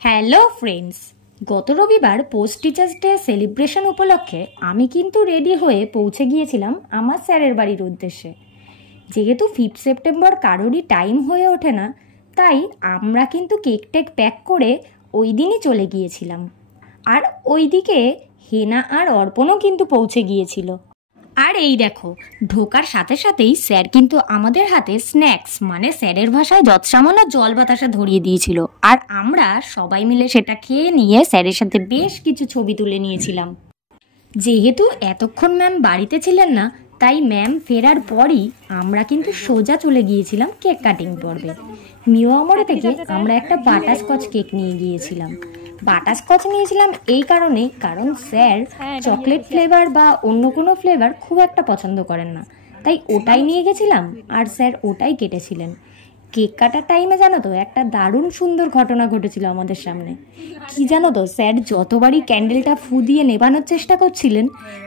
Hello friends, গত রবিবার post teachers day celebration উপলক্ষে আমি কিন্তু রেডি হয়ে পৌঁছে গিয়েছিলাম আমার স্যারের বাড়ির উদ্দেশ্যে। যেহেতু 5 সেপ্টেম্বর কারোরই টাইম হয়ে ওঠে না, তাই আমরা কিন্তু কেক টেক প্যাক করে ওই দিনই চলে গিয়েছিলাম। আর ওইদিকে হেনা আর অর্পণও কিন্তু পৌঁছে গিয়েছিল। আর এই দেখো, ঢোকার সাথে সাথেই স্যার কিন্তু আমাদের হাতে স্ন্যাক্স মানে স্যারের ভাষায় যৎসামান্য জল বাতাসা ধরিয়ে দিয়েছিল। আর আমরা সবাই মিলে সেটা খেয়ে নিয়ে স্যারের সাথে বেশ কিছু ছবি তুলে নিয়েছিলাম। যেহেতু এতক্ষণ ম্যাম বাড়িতে ছিলেন না, তাই ম্যাম ফেরার পরই আমরা কিন্তু সোজা চলে গিয়েছিলাম কেক কাটিং পর্বে। মিও আমরে থেকে আমরা একটা বাটারস্কচ কেক নিয়ে গিয়েছিলাম। বাটারস্কচ নিয়েছিলাম এই কারণ স্যার চকলেট ফ্লেভার বা অন্য কোনো ফ্লেভার খুব একটা পছন্দ করেন না, তাই ওটাই নিয়ে গেছিলাম আর স্যার ওটাই কেটেছিলেন। কেক কাটার টাইমে জানো তো একটা দারুণ সুন্দর ঘটনা ঘটেছিল আমাদের সামনে। কি জানো তো, স্যার যতবারই ক্যান্ডেলটা ফু দিয়ে নেভানোর চেষ্টা করছিলেন,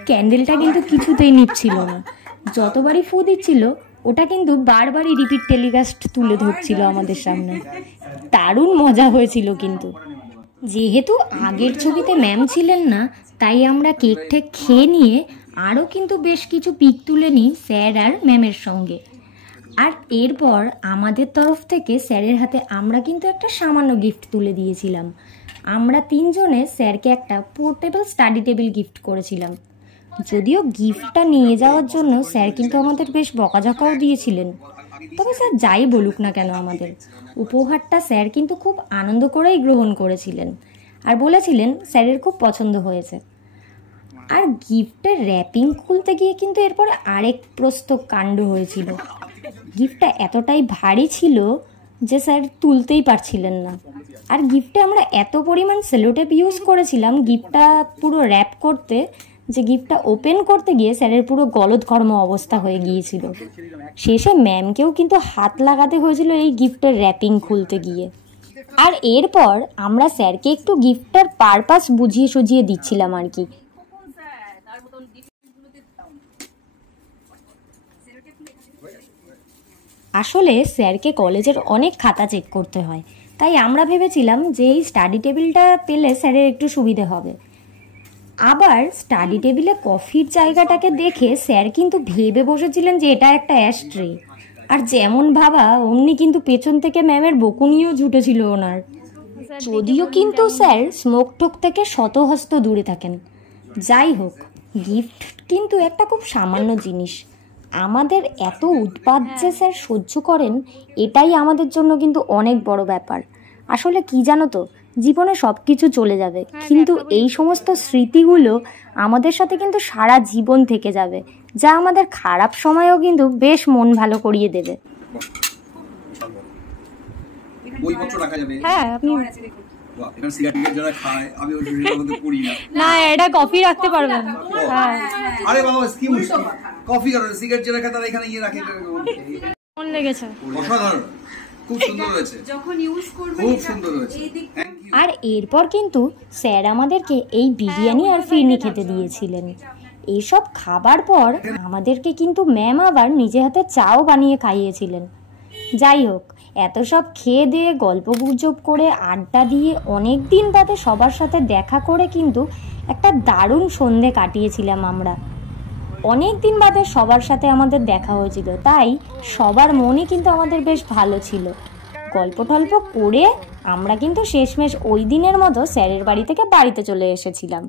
ক্যান্ডেলটা কিন্তু কিছুতেই নিভছিল না। যতবারই ফু দিচ্ছিল ওটা কিন্তু বারবারই রিপিট টেলিকাস্ট তুলে ধরছিল আমাদের সামনে। দারুণ মজা হয়েছিল কিন্তু। যেহেতু আগের ছবিতে ম্যাম ছিলেন না, তাই আমরা কেক টেক খেয়ে নিয়ে আরও কিন্তু বেশ কিছু পিক তুলে নিই স্যার আর ম্যামের সঙ্গে। আর এরপর আমাদের তরফ থেকে স্যারের হাতে আমরা কিন্তু একটা সামান্য গিফট তুলে দিয়েছিলাম। আমরা তিনজনে স্যারকে একটা পোর্টেবল স্টাডি টেবিল গিফট করেছিলাম। যদিও গিফটটা নিয়ে যাওয়ার জন্য স্যার কিন্তু আমাদের বেশ বকাঝকাও দিয়েছিলেন, তবে স্যার যাই বলুক না কেন আমাদের উপহারটা স্যার কিন্তু খুব আনন্দ করেই গ্রহণ করেছিলেন আর বলেছিলেন স্যারের খুব পছন্দ হয়েছে। আর গিফটের র্যাপিং খুলতে গিয়ে কিন্তু এরপর আরেক প্রস্ত কাণ্ড হয়েছিল। গিফটটা এতটাই ভারী ছিল যে স্যার তুলতেই পারছিলেন না। আর গিফটে আমরা এত পরিমাণ সেলোটেপ ইউজ করেছিলাম গিফটটা পুরো র্যাপ করতে, যে গিফটটা ওপেন করতে গিয়ে স্যারের পুরো গলদঘর্ম অবস্থা হয়ে গিয়েছিল। শেষে ম্যামকেও কিন্তু হাত লাগাতে হয়েছিল এই গিফটের র্যাপিং খুলতে গিয়ে। আর এরপর আমরা স্যারকে একটু গিফটটার পারপাস বুঝিয়ে সুঝিয়ে দিচ্ছিলাম আর কি। আসলে স্যারকে কলেজের অনেক খাতা চেক করতে হয়, তাই আমরা ভেবেছিলাম যে এই স্টাডি টেবিলটা পেলে স্যারের একটু সুবিধে হবে। আবার স্টাডি টেবিলে কফির জায়গাটাকে দেখে স্যার কিন্তু ভেবে বসেছিলেন যে এটা একটা অ্যাশট্রে। আর যেমন ভাবা অমনি কিন্তু পেছন থেকে ম্যামের বকুনিও জুটেছিল ওনার। যদিও কিন্তু স্যার স্মোক টোক থেকে শতহস্ত দূরে থাকেন। যাই হোক, গিফট কিন্তু একটা খুব সামান্য জিনিস। আমাদের এত উৎপাত যে স্যার সহ্য করেন, এটাই আমাদের জন্য কিন্তু অনেক বড় ব্যাপার। আসলে কি জানো তো, জীবনে সব কিছু চলে যাবে, কিন্তু এই সমস্ত স্মৃতিগুলো আমাদের সাথে কিন্তু সারা জীবন থেকে যাবে, যা আমাদের খারাপ সময়েও কিন্তু বেশ মন ভালো করিয়ে দেবে। হ্যাঁ, আপনি না এটা কফি রাখতে পারবেন। আরে বাবা স্কিম কফি আর সিগারেট যারা খায় তারা এখানে গিয়ে রাখে। মন লেগেছে, অসাধারণ, খুব সুন্দর হয়েছে, যখন ইউজ করবে খুব সুন্দর হয়েছে। আর এরপর কিন্তু স্যার আমাদেরকে এই বিরিয়ানি আর ফিরনি খেতে দিয়েছিলেন। এইসব খাবার পর আমাদেরকে কিন্তু ম্যাম আবার নিজে হাতে চাও বানিয়ে খাইয়েছিলেন। যাই হোক, এত সব খেয়ে দিয়ে গল্প গুজব করে আড্ডা দিয়ে অনেক দিন বাদে সবার সাথে দেখা করে কিন্তু একটা দারুণ সন্ধে কাটিয়েছিলাম আমরা। অনেক দিন বাদে সবার সাথে আমাদের দেখা হয়েছিল, তাই সবার মনই কিন্তু আমাদের বেশ ভালো ছিল। গল্প টল্প করে আমরা কিন্তু শেষমেশ ওই দিনের মতো স্যারের বাড়ি থেকে বাড়িতে চলে এসেছিলাম।